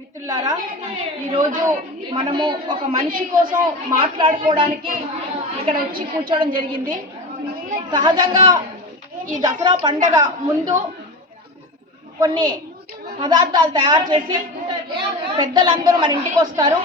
మిత్రులారా, ఈరోజు మనము ఒక మనిషి కోసం మాట్లాడుకోవడానికి ఇక్కడ వచ్చి కూర్చోవడం జరిగింది. సహజంగా ఈ దసరా పండగ ముందు కొన్ని పదార్థాలు తయారు చేసి పెద్దలందరూ మన ఇంటికి వస్తారు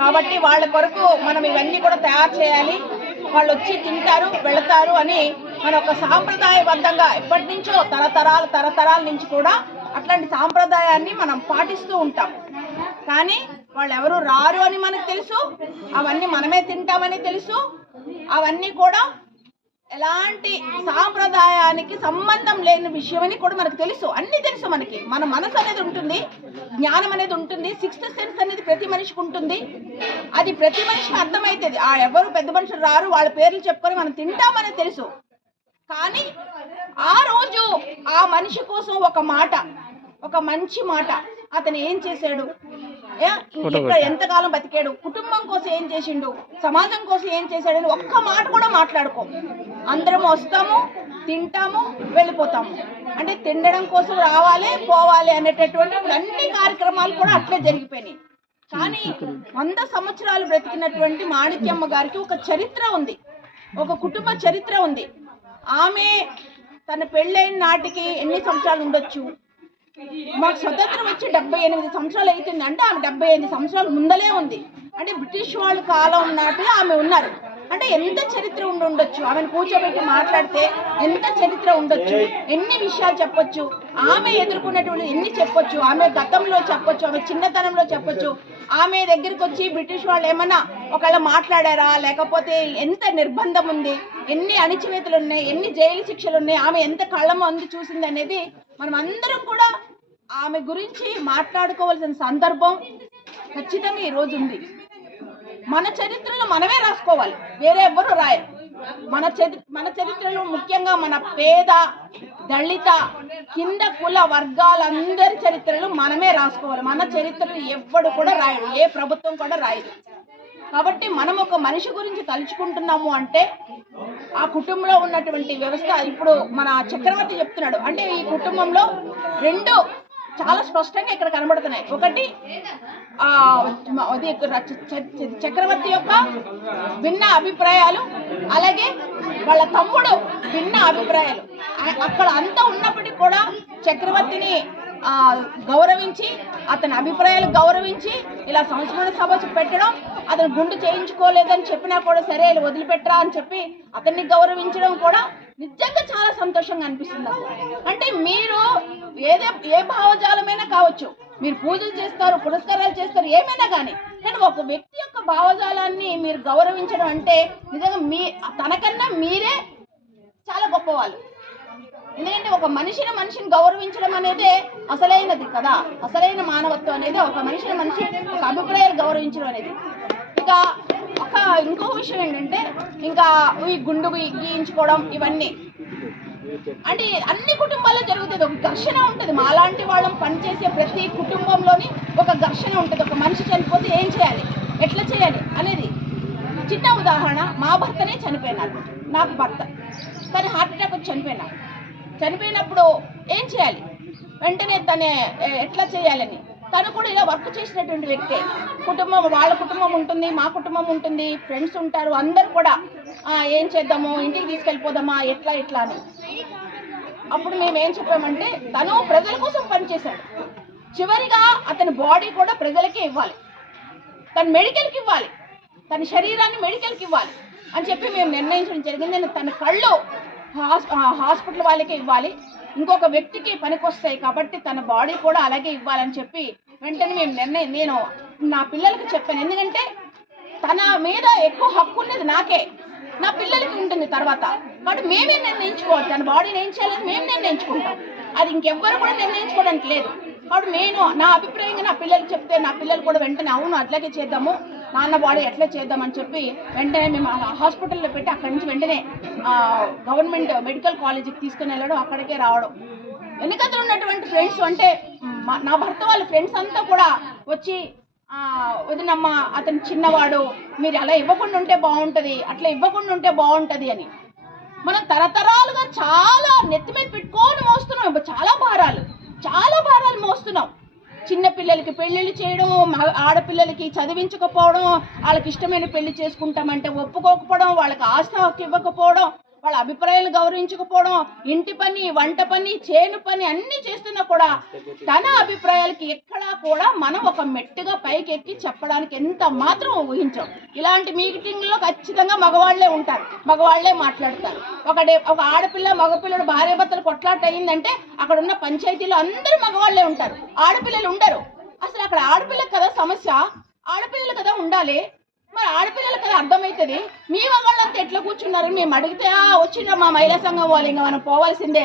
కాబట్టి వాళ్ళ కొరకు మనం ఇవన్నీ కూడా తయారు చేయాలి, వాళ్ళు వచ్చి తింటారు వెళతారు అని మన ఒక సాంప్రదాయబద్ధంగా ఎప్పటి నుంచో తరతరాల నుంచి కూడా అట్లాంటి సాంప్రదాయాన్ని మనం పాటిస్తూ ఉంటాం. కానీ వాళ్ళు ఎవరు రారు అని మనకు తెలుసు, అవన్నీ మనమే తింటామని తెలుసు. అవన్నీ కూడా ఎలాంటి సాంప్రదాయానికి సంబంధం లేని విషయం అని కూడా మనకు తెలుసు. అన్నీ తెలుసు మనకి. మన మనసు అనేది ఉంటుంది, జ్ఞానం అనేది ఉంటుంది, సిక్స్త్ సెన్స్ అనేది ప్రతి మనిషికి ఉంటుంది. అది ప్రతి మనిషికి అర్థమవుతుంది. ఎవరు పెద్ద మనుషులు రారు, వాళ్ళ పేర్లు చెప్పుకొని మనం తింటామని తెలుసు. కానీ ఆ రోజు ఆ మనిషి కోసం ఒక మాట, ఒక మంచి మాట, అతను ఏం చేశాడు, ఎంతకాలం బతికాడు, కుటుంబం కోసం ఏం చేసిండు, సమాజం కోసం ఏం చేశాడని ఒక్క మాట కూడా మాట్లాడుకో. అందరం వస్తాము, తింటాము, వెళ్ళిపోతాము. అంటే తినడం కోసం రావాలి పోవాలి అనేటటువంటి అన్ని కార్యక్రమాలు కూడా అట్లే జరిగిపోయినాయి. కానీ 100 సంవత్సరాలు బ్రతికినటువంటి మాణిక్యమ్మ గారికి ఒక చరిత్ర ఉంది, ఒక కుటుంబ చరిత్ర ఉంది. ఆమె తన పెళ్ళైన నాటికి ఎన్ని సంవత్సరాలు ఉండొచ్చు, మాకు స్వతంత్రం వచ్చి 78 సంవత్సరాలు అవుతుంది అంటే ఆమె 78 సంవత్సరాల ముందలే ఉంది. అంటే బ్రిటిష్ వాళ్ళ కాలం నాటి ఆమె ఉన్నారు. అంటే ఎంత చరిత్ర ఉండొచ్చు, ఆమెను కూర్చోబెట్టి మాట్లాడితే ఎంత చరిత్ర ఉండొచ్చు, ఎన్ని విషయాలు చెప్పొచ్చు, ఆమె ఎదుర్కొన్నటువంటి ఎన్ని చెప్పొచ్చు, ఆమె గతంలో చెప్పొచ్చు, ఆమె చిన్నతనంలో చెప్పొచ్చు. ఆమె దగ్గరికి వచ్చి బ్రిటిష్ వాళ్ళు ఏమన్నా ఒకవేళ మాట్లాడారా, లేకపోతే ఎంత నిర్బంధం ఉంది, ఎన్ని అణిచివేతలు ఉన్నాయి, ఎన్ని జైలు శిక్షలు ఉన్నాయి, ఆమె ఎంత కళ్ళము అంది చూసింది అనేది మనం అందరం కూడా ఆమె గురించి మాట్లాడుకోవాల్సిన సందర్భం ఖచ్చితంగా ఈరోజు ఉంది. మన చరిత్రలో మనమే రాసుకోవాలి, వేరే ఎవ్వరూ రాయరు. మన చరిత్రలో ముఖ్యంగా మన పేద, దళిత, కింద కుల వర్గాలందరి చరిత్రలు మనమే రాసుకోవాలి. మన చరిత్రలు ఎవ్వడు కూడా రాయడు, ఏ ప్రభుత్వం కూడా రాయదు. కాబట్టి మనం ఒక మనిషి గురించి తలుచుకుంటున్నాము అంటే ఆ కుటుంబంలో ఉన్నటువంటి వ్యవస్థ, ఇప్పుడు మన చక్రవర్తి చెప్తున్నాడు అంటే ఈ కుటుంబంలో 2 చాలా స్పష్టంగా ఇక్కడ కనబడుతున్నాయి. ఒకటి చక్రవర్తి యొక్క భిన్న అభిప్రాయాలు, అలాగే వాళ్ళ తమ్ముడు భిన్న అభిప్రాయాలు. అక్కడ అంతా ఉన్నప్పటికీ కూడా చక్రవర్తిని గౌరవించి, అతని అభిప్రాయాలు గౌరవించి ఇలా సంస్మరణ సభ పెట్టడం, అతను గుండు చేయించుకోలేదని చెప్పినా కూడా సరే వదిలిపెట్టరా అని చెప్పి అతన్ని గౌరవించడం కూడా నిజంగా చాలా సంతోషంగా అనిపిస్తుంది. అంటే మీరు ఏ భావజాలమైనా కావచ్చు, మీరు పూజలు చేస్తారు, పురస్కారాలు చేస్తారు, ఏమైనా కానీ ఒక వ్యక్తి యొక్క భావజాలాన్ని మీరు గౌరవించడం అంటే నిజంగా తనకన్నా మీరే చాలా గొప్పవాళ్ళు. ఎందుకంటే ఒక మనిషిని గౌరవించడం అనేది అసలైనది కదా, అసలైన మానవత్వం అనేది ఒక మనిషి ఒక అభిప్రాయాలు గౌరవించడం అనేది. ఇక ఇంకో విషయం ఏంటంటే ఇంకా ఈ గుండు గీయించుకోవడం ఇవన్నీ అంటే అన్ని కుటుంబాల్లో జరుగుతుంది. ఒక ఘర్షణ ఉంటుంది. మాలాంటి వాళ్ళం పనిచేసే ప్రతి కుటుంబంలోని ఒక ఘర్షణ ఉంటుంది. ఒక మనిషి చనిపోతే ఏం చేయాలి, ఎట్లా చేయాలి అనేది. చిన్న ఉదాహరణ, మా భర్తనే చనిపోయినారు, నాకు భర్త కానీ హార్ట్ అటాక్ వచ్చి చనిపోయినప్పుడు ఏం చేయాలి, వెంటనే తనే ఎట్లా చేయాలని తను కూడా ఇలా వర్క్ చేసినటువంటి వ్యక్తే. కుటుంబం, వాళ్ళ కుటుంబం ఉంటుంది, మా కుటుంబం ఉంటుంది, ఫ్రెండ్స్ ఉంటారు, అందరు కూడా ఏం చేద్దాము, ఇంటికి తీసుకెళ్ళిపోదామా, ఎట్లా అని. అప్పుడు మేము ఏం చెప్పామంటే తను ప్రజల కోసం పనిచేశాడు, చివరిగా అతని బాడీ కూడా ప్రజలకే ఇవ్వాలి, తన మెడికల్కి ఇవ్వాలి, తన శరీరాన్ని మెడికల్కి ఇవ్వాలి అని చెప్పి మేము నిర్ణయించడం జరిగింది. తన కళ్ళు హాస్పిటల్ వాళ్ళకే ఇవ్వాలి, ఇంకొక వ్యక్తికి పనికొస్తాయి కాబట్టి తన బాడీ కూడా అలాగే ఇవ్వాలని చెప్పి వెంటనే మేము నేను నా పిల్లలకి చెప్పాను. ఎందుకంటే తన మీద ఎక్కువ హక్కు ఉన్నది నాకే, నా పిల్లలకి ఉంటుంది తర్వాత. కాబట్టి మేమే నిర్ణయించుకోవాలి, తన బాడీని ఏం చేయాలని మేము నిర్ణయించుకుంటాం, అది ఇంకెవ్వరు కూడా నిర్ణయించుకోవడానికి లేదు. కాబట్టి నేను నా అభిప్రాయంగా నా పిల్లలకి చెప్తే నా పిల్లలు కూడా వెంటనే అవును అట్లాగే చేద్దాము, నాన్న బాడీ ఎట్లా చేద్దామని చెప్పి వెంటనే మేము హాస్పిటల్లో పెట్టి అక్కడి నుంచి వెంటనే గవర్నమెంట్ మెడికల్ కాలేజీకి తీసుకుని వెళ్ళడం, అక్కడికే రావడం. వెనుకతో ఉన్నటువంటి ఫ్రెండ్స్ అంటే నా భర్త వాళ్ళ ఫ్రెండ్స్ అంతా కూడా వచ్చి వదినమ్మ అతను చిన్నవాడు, మీరు అలా ఇవ్వకుండా ఉంటే బాగుంటుంది, అట్లా ఇవ్వకుండా ఉంటే బాగుంటుంది అని. మనం తరతరాలుగా చాలా నెత్తి మీద పెట్టుకొని మోస్తున్నాం, చాలా భారాలు మోస్తున్నాం. చూస్తున్నాం. చిన్న పిల్లలకి పెళ్ళిళ్ళు చేయడం, ఆడపిల్లలకి చదివించకపోవడం, వాళ్ళకి ఇష్టమైన పెళ్లి చేసుకుంటామంటే ఒప్పుకోకపోవడం, వాళ్ళకి ఆస్తి హక్కు ఇవ్వకపోవడం, వాళ్ళ అభిప్రాయాలు గౌరవించకపోవడం, ఇంటి పని, వంట పని, చేను పని అన్నీ చేస్తున్నా కూడా తన అభిప్రాయాలకి ఎక్కడా కూడా మనం ఒక మెట్టుగా పైకి ఎక్కి చెప్పడానికి ఎంత మాత్రం ఊహించాం. ఇలాంటి మీటింగ్లో ఖచ్చితంగా మగవాళ్లే ఉంటారు, మగవాళ్లే మాట్లాడతారు. ఒక ఆడపిల్ల మగపిల్లడు భార్యాభర్తలు కొట్లాట అయిందంటే అక్కడ ఉన్న పంచాయతీలో అందరూ మగవాళ్లే ఉంటారు, ఆడపిల్లలు ఉండరు. అసలు అక్కడ ఆడపిల్లకి కదా సమస్య, ఆడపిల్లలు కదా ఉండాలి. మరి ఆడపిల్లలకి కదా అర్థమవుతుంది. మీ మగవాళ్ళంతా ఎట్లా కూర్చున్నారు, మేము అడిగితే వచ్చిండ్రా మా మహిళా సంఘం వాళ్ళు, ఇంకా మనం పోవాల్సిందే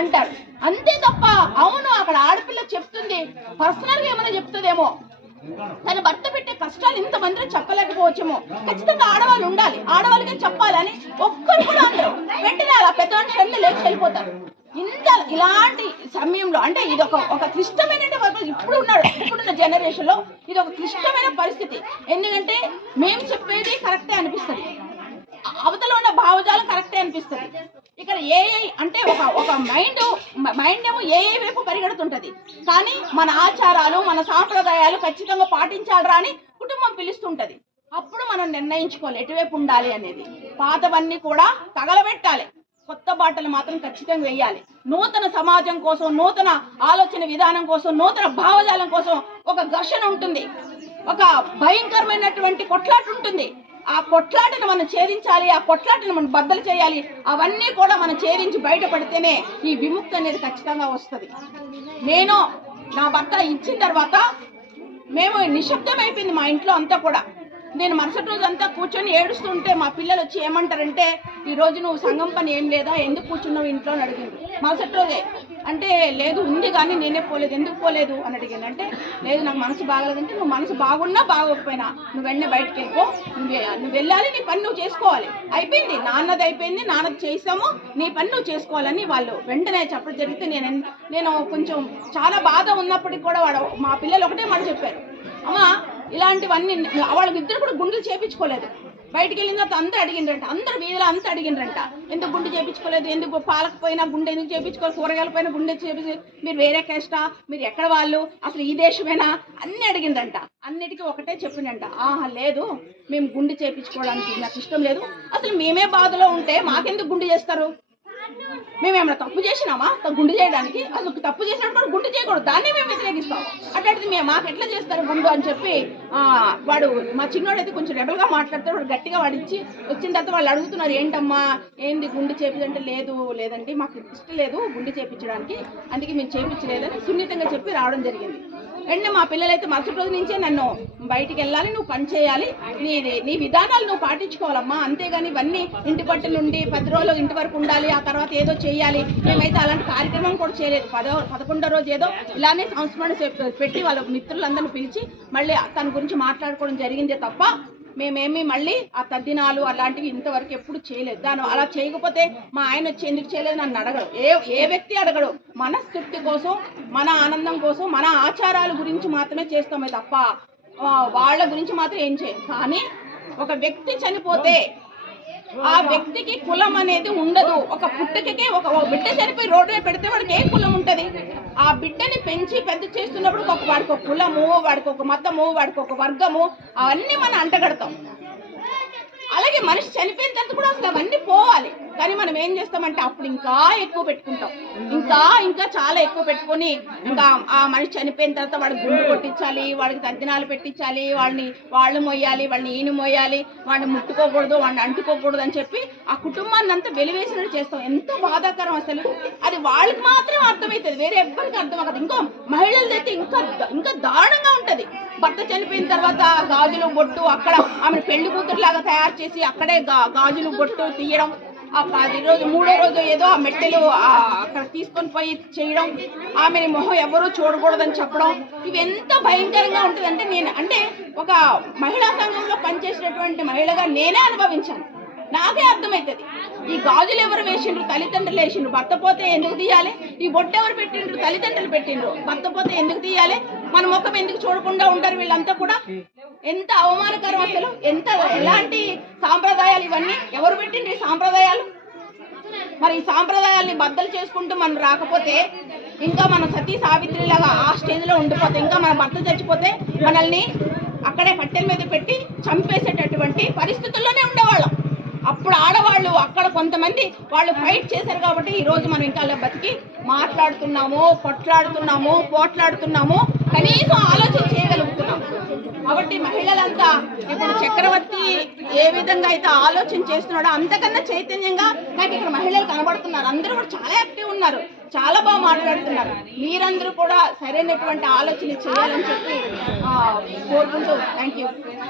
అంటారు. అంతే తప్ప అవును అక్కడ ఆడపిల్ల చెప్తుంది, పర్సనల్గా ఏమైనా చెప్తుందేమో, తన భర్త పెట్టే కష్టాలు ఇంతమందిలో చెప్పలేకపోవచ్చేమో. ఖచ్చితంగా ఆడవాళ్ళు ఉండాలి, ఆడవాళ్ళకే చెప్పాలని ఒక్కరు కూడా అందరూ వెంటనే అలా పెద్ద మనుషులన్నీ లేచి వెళ్ళిపోతారు. ఇలాంటి సమయంలో అంటే ఇది ఒక క్లిష్టమైన ఇప్పుడున్న జనరేషన్ లో ఇది ఒక క్లిష్టమైన పరిస్థితి. ఎందుకంటే మేము చెప్పేది కరెక్టే అనిపిస్తుంది, అవతల ఉన్న భావజాలం కరెక్టే అనిపిస్తుంది. ఇక్కడ ఏఐ అంటే ఒక మైండ్ ఏమో ఏఐ వైపు పరిగెడుతుంటది. కానీ మన ఆచారాలు, మన సాంప్రదాయాలు ఖచ్చితంగా పాటించాలరా అని కుటుంబం పిలుస్తుంటది. అప్పుడు మనం నిర్ణయించుకోవాలి ఎటువైపు ఉండాలి అనేది. పాతవన్నీ కూడా తగలబెట్టాలి, కొత్త బాటలు మాత్రం ఖచ్చితంగా వేయాలి. నూతన సమాజం కోసం, నూతన ఆలోచన విధానం కోసం, నూతన భావజాలం కోసం ఒక ఘర్షణ ఉంటుంది, ఒక భయంకరమైనటువంటి కొట్లాట ఉంటుంది. ఆ కొట్లాటను మనం ఛేదించాలి, ఆ కొట్లాటను మనం బద్దలు చేయాలి. అవన్నీ కూడా మనం ఛేదించి బయటపడితేనే ఈ విముక్తి అనేది ఖచ్చితంగా వస్తుంది. నేను నా భర్త ఇచ్చిన తర్వాత మేము నిశ్శబ్దం అయిపోయింది మా ఇంట్లో అంతా కూడా. నేను మరుసటి రోజు అంతా కూర్చొని ఏడుస్తుంటే మా పిల్లలు వచ్చి ఏమంటారంటే, ఈరోజు నువ్వు సంఘం పని ఏం లేదా, ఎందుకు కూర్చున్నావు ఇంట్లో అని అడిగింది. మరుసటి రోజే అంటే లేదు ఉంది కానీ నేనే పోలేదు, ఎందుకు పోలేదు అని అడిగింది. అంటే లేదు నాకు మనసు బాగలేదంటే, నువ్వు మనసు బాగున్నా బాగోకపోయినా నువ్వు వెంటనే బయటకు వెళ్ళిపో, నువ్వు వెళ్ళాలి, నీ పని నువ్వు చేసుకోవాలి, అయిపోయింది నాన్నది అయిపోయింది, నాన్నది చేసాము, నీ పని నువ్వు చేసుకోవాలని వాళ్ళు వెంటనే చెప్పడం జరిగితే నేను కొంచెం చాలా బాధ ఉన్నప్పటికీ కూడా మా పిల్లలు ఒకటే మాట చెప్పారు, అమ్మా ఇలాంటివన్నీ వాళ్ళకి ఇద్దరు కూడా గుండెలు చేపించుకోలేదు. బయటికి వెళ్ళిన తర్వాత అందరూ అడిగిండ్రంట, అందరు వీధిలో అంతా అడిగిండ్రంట, ఎందుకు గుండె చేపించుకోలేదు, ఎందుకు పాలకపోయినా గుండె ఎందుకు చేపించుకోవాలి, కూరగాయల పైన గుండె చేపించి మీరు వేరే కేస్టా, మీరు ఎక్కడ వాళ్ళు, అసలు ఈ దేశమేనా అన్నీ అడిగిండ్రంట. అన్నిటికీ ఒకటే చెప్పిందంట, లేదు మేము గుండె చేపించుకోవడానికి నాకు ఇష్టం లేదు, అసలు మేమే బాధలో ఉంటే మాకెందుకు గుండె చేస్తారు, మేమేమైనా తప్పు చేసినామా గుండు చేయడానికి, అసలు తప్పు చేసినప్పుడు కూడా గుండు చేయకూడదు, దాన్ని మేము వ్యతిరేకిస్తాం, అట్లాంటిది మాకు ఎట్లా చేస్తారు గుండు అని చెప్పి వాడు మా చిన్నోడైతే కొంచెం రెబల్గా మాట్లాడతాడు. వాడు గట్టిగా వాడిచ్చి వచ్చిన తర్వాత వాళ్ళు అడుగుతున్నారు, ఏంటమ్మా ఏంది గుండు చేపించంటే లేదండి మాకు ఇష్టం లేదు గుండు చేపించడానికి, అందుకే మేము చేపించలేదని సున్నితంగా చెప్పి రావడం జరిగింది. వెంటనే మా పిల్లలైతే మరుసటి రోజు నుంచే నన్ను బయటికి వెళ్ళాలి, నువ్వు పని చేయాలి, నీ విధానాలు నువ్వు పాటించుకోవాలమ్మా, అంతేగాని ఇవన్నీ ఇంటి పట్టు నుండి 10 రోజులు ఇంటి వరకు ఉండాలి, ఆ తర్వాత ఏదో చేయాలి, మేమైతే అలాంటి కార్యక్రమం కూడా చేయలేదు. 11వ రోజు ఏదో ఇలానే సంస్మరణ పెట్టి వాళ్ళ మిత్రులందరినీ పిలిచి మళ్ళీ తన గురించి మాట్లాడుకోవడం జరిగిందే తప్ప మేమేమి మళ్ళీ ఆ తద్దినాలు అలాంటివి ఇంతవరకు ఎప్పుడు చేయలేదు. దాని అలా చేయకపోతే మా ఆయన వచ్చి ఎందుకు చేయలేదు నన్ను అడగడు, ఏ వ్యక్తి అడగడు. మన తృప్తి కోసం, మన ఆనందం కోసం, మన ఆచారాల గురించి మాత్రమే చేస్తామే తప్ప వాళ్ళ గురించి మాత్రం ఏం చేయం. కానీ ఒక వ్యక్తి చనిపోతే ఆ వ్యక్తికి కులం అనేది ఉండదు. ఒక పుట్టుకకే ఒక బిడ్డ చనిపోయి రోడ్డు మీద పెడితే వాడికి ఏ కులం ఉంటుంది? ఆ బిడ్డని పెంచి పెద్ద చేస్తున్నప్పుడు వాడికి ఒక కులము, వాడికి ఒక మతము, వాడికి ఒక వర్గము, అవన్నీ మనం అంటగడతాం. అలాగే మనిషి చనిపోయిన తర్వాత కూడా అసలు అవన్నీ పోవాలి. కానీ మనం ఏం చేస్తామంటే అప్పుడు ఇంకా ఎక్కువ పెట్టుకుంటాం, ఇంకా చాలా ఎక్కువ పెట్టుకొని ఇంకా ఆ మనిషి చనిపోయిన తర్వాత వాడికి గుండు కొట్టించాలి, వాడికి తద్దినాలు పెట్టించాలి, వాళ్ళు మొయ్యాలి, వాళ్ళని ఈయన మొయ్యాలి, వాడిని ముట్టుకోకూడదు, వాడిని అంటుకోకూడదు అని చెప్పి ఆ కుటుంబాన్ని అంతా వెలివేసినట్టు చేస్తాం. ఎంత బాధాకరం అసలు. అది వాళ్ళకి మాత్రమే అర్థమవుతుంది, వేరే ఎవ్వరికి అర్థం అవ్వదు. ఇంకో మహిళలదైతే ఇంకా దారుణంగా ఉంటది. భర్త చనిపోయిన తర్వాత గాజులు బొట్టు అక్కడ ఆమెను పెళ్లి కూతురులాగా తయారు చేసి అక్కడే గాజులు బొట్టు తీయడం, ఆ 10 రోజు 3వ రోజు ఏదో ఆ మెట్టెలు అక్కడ తీసుకొని పోయి చేయడం, ఆమెని మొహం ఎవరూ చూడకూడదని చెప్పడం, ఇవి ఎంత భయంకరంగా ఉంటుందంటే నేను ఒక మహిళా సంఘంలో పనిచేసినటువంటి మహిళగా నేనే అనుభవించాను. నాకే అర్థమవుతుంది ఈ గాజులు ఎవరు వేసిండ్రు, తల్లిదండ్రులు వేసిండ్రు, భర్త పోతే ఎందుకు తీయాలి, ఈ బొట్టు ఎవరు పెట్టిండ్రు, తల్లిదండ్రులు పెట్టిండ్రు, భర్త పోతే ఎందుకు తీయాలి, మన ముఖం ఎందుకు చూడకుండా ఉంటారు వీళ్ళంతా కూడా. ఎంత అవమానకరం అసలు. ఎలాంటి సాంప్రదాయాలు ఇవన్నీ, ఎవరు పెట్టిండ్రు ఈ సాంప్రదాయాలు? మరి ఈ సాంప్రదాయాల్ని బద్దలు చేసుకుంటూ మనం రాకపోతే ఇంకా మన సతీ సావిత్రిలాగా ఆ స్టేజ్ పరిస్థితిలో ఉండిపోతే, ఇంకా మన భర్త చచ్చిపోతే మనల్ని అక్కడే కట్టెల మీద పెట్టి చంపేసేటటువంటి పరిస్థితుల్లోనే ఉండేవాళ్ళం. అప్పుడు ఆడవాళ్ళు అక్కడ కొంతమంది వాళ్ళు ఫైట్ చేశారు కాబట్టి ఈరోజు మనం ఇంకా అలా బతికి మాట్లాడుతున్నాము, కొట్లాడుతున్నాము, పోట్లాడుతున్నాము, కనీసం ఆలోచన చేయగలుగుతున్నాము. కాబట్టి మహిళలంతా ఇప్పుడు చక్రవర్తి ఏ విధంగా అయితే ఆలోచన చేస్తున్నాడో అంతకన్నా చైతన్యంగా నాకు ఇక్కడ మహిళలు కనబడుతున్నారు. అందరూ కూడా చాలా యాక్టివ్ ఉన్నారు, చాలా బాగా మాట్లాడుతున్నారు. మీరందరూ కూడా సరైనటువంటి ఆలోచన చేయాలని చెప్పి కోరుకుంటూ థ్యాంక్ యూ.